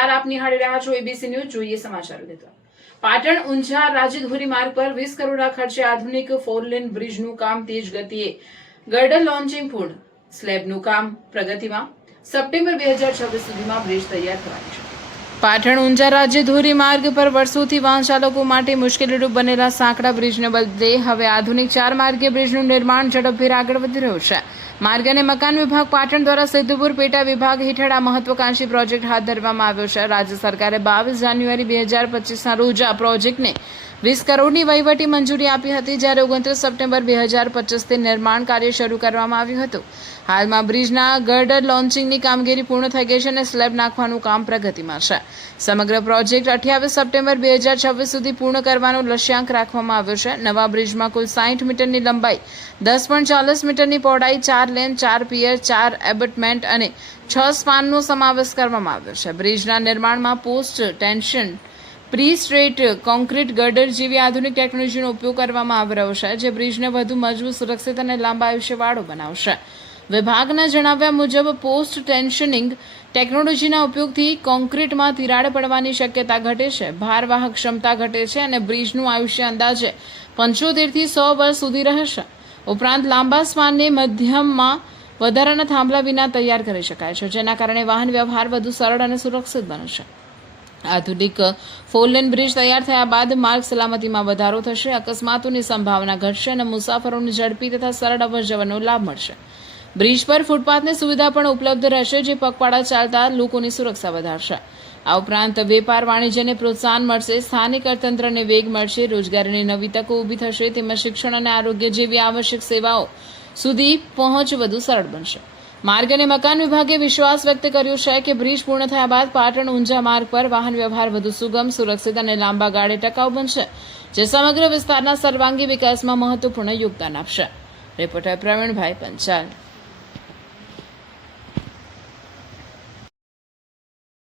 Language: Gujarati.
નમસ્કાર, આપ નિહાળી રહ્યા છો એબીસી ન્યૂઝ. જોઈએ સમાચાર વિગતવાર. પાટણ ઊંઝા રાજ્યધોરી માર્ગ પર 20 કરોડના ખર્ચે આધુનિક 4 લેન બ્રિજનું કામ તેજ ગતિએ. ગર્ડર લોન્ચિંગ પૂર્ણ. સ્લેબનું કામ પ્રગતિમાં. સપ્ટેમ્બર 2026 સુધીમાં બ્રિજ તૈયાર થવાની છે. પાટણ ઊંઝા રાજ્યધોરી માર્ગ પર વર્ષોથી વાહન ચાલકો માટે મુશ્કેલીરૂપ બનેલા સાંકડા બ્રિજને બદલે હવે આધુનિક 4 માર્ગીય બ્રિજનું નિર્માણ ઝડપભેર આગળ વધી રહ્યું છે. માર્ગ અને મકાન વિભાગ પાટણ દ્વારા સિદ્ધપુર પેટા વિભાગ હેઠળ આ મહત્વાકાંક્ષી પ્રોજેક્ટ હાથ ધરવામાં આવ્યો છે. રાજ્ય સરકારે 22 જાન્યુઆરી 2025ના રોજ આ પ્રોજેક્ટને 20 કરોડની વહીવટી મંજૂરી આપી હતી, જ્યારે 29 સપ્ટેમ્બર 2025 નિર્માણ કાર્ય શરૂ કરવામાં આવ્યું હતું. હાલમાં બ્રિજના ગર્ડર લોન્ચિંગની કામગીરી પૂર્ણ થઈ ગઈ છે અને સ્લેબ નાખવાનું કામ પ્રગતિમાં છે. સમગ્ર પ્રોજેક્ટ 28 સપ્ટેમ્બર 2026 સુધી પૂર્ણ કરવાનો લક્ષ્યાંક રાખવામાં આવ્યો છે. નવા બ્રિજમાં કુલ 60 મીટરની લંબાઈ, 10.40 મીટરની પહોળાઈ, 4 લેન, 4 પિયર, 4 એબટમેન્ટ અને 6 સ્પાનનો સમાવેશ કરવામાં આવ્યો છે. બ્રિજના નિર્માણમાં post tension pre straight concrete girder જેવી આધુનિક ટેકનોલોજીનો ઉપયોગ કરવામાં આવી રહ્યો છે, જે બ્રિજને વધુ મજબૂત, સુરક્ષિત અને લાંબા આયુષ્યવાળો બનાવશે. વિભાગના જણાવ્યા મુજબ પોસ્ટ ટેન્શનિંગ ટેકનોલોજીના ઉપયોગથી કોન્ક્રીટમાં તિરાડ પડવાની શક્યતા ઘટે છે, ભારવાહક ક્ષમતા ઘટે છે અને બ્રિજનું આયુષ્ય અંદાજે 75 થી 100 વર્ષ સુધી રહેશે. ઉપરાંત લાંબા સ્પાનને મધ્યમમાં વધારાના થાંભલા વિના તૈયાર કરી શકાય છે, જેના કારણે વાહન વ્યવહાર વધુ સરળ અને સુરક્ષિત બનશે. આધુનિક 4 લેન બ્રિજ તૈયાર થયા બાદ માર્ગ સલામતીમાં વધારો થશે, અકસ્માતોની સંભાવના ઘટશે અને મુસાફરોને ઝડપી તથા સરળ અવરજવરનો લાભ મળશે. બ્રિજ પર ફૂટપાથની સુવિધા પણ ઉપલબ્ધ રહેશે, જે પગપાળા ચાલતા લોકોની સુરક્ષા વધારશે. આ ઉપરાંત વેપાર વાણિજ્યને પ્રોત્સાહન મળશે, સ્થાનિક અર્થતંત્રને વેગ મળશે, રોજગારીની નવી તકો ઊભી થશે, તેમજ શિક્ષણ અને આરોગ્ય જેવી આવશ્યક સેવાઓ સુધી પહોંચ વધુ સરળ બનશે. માર્ગ અને મકાન વિભાગે વિશ્વાસ વ્યક્ત કર્યો છે કે બ્રિજ પૂર્ણ થયા બાદ પાટણ ઊંઝા માર્ગ પર વાહન વ્યવહાર વધુ સુગમ, સુરક્ષિત અને લાંબા ગાળે ટકાઉ બનશે, જે સમગ્ર વિસ્તારના સર્વાંગી વિકાસમાં મહત્વપૂર્ણ યોગદાન આપશે. રિપોર્ટર પ્રવીણભાઈ પંચાલ.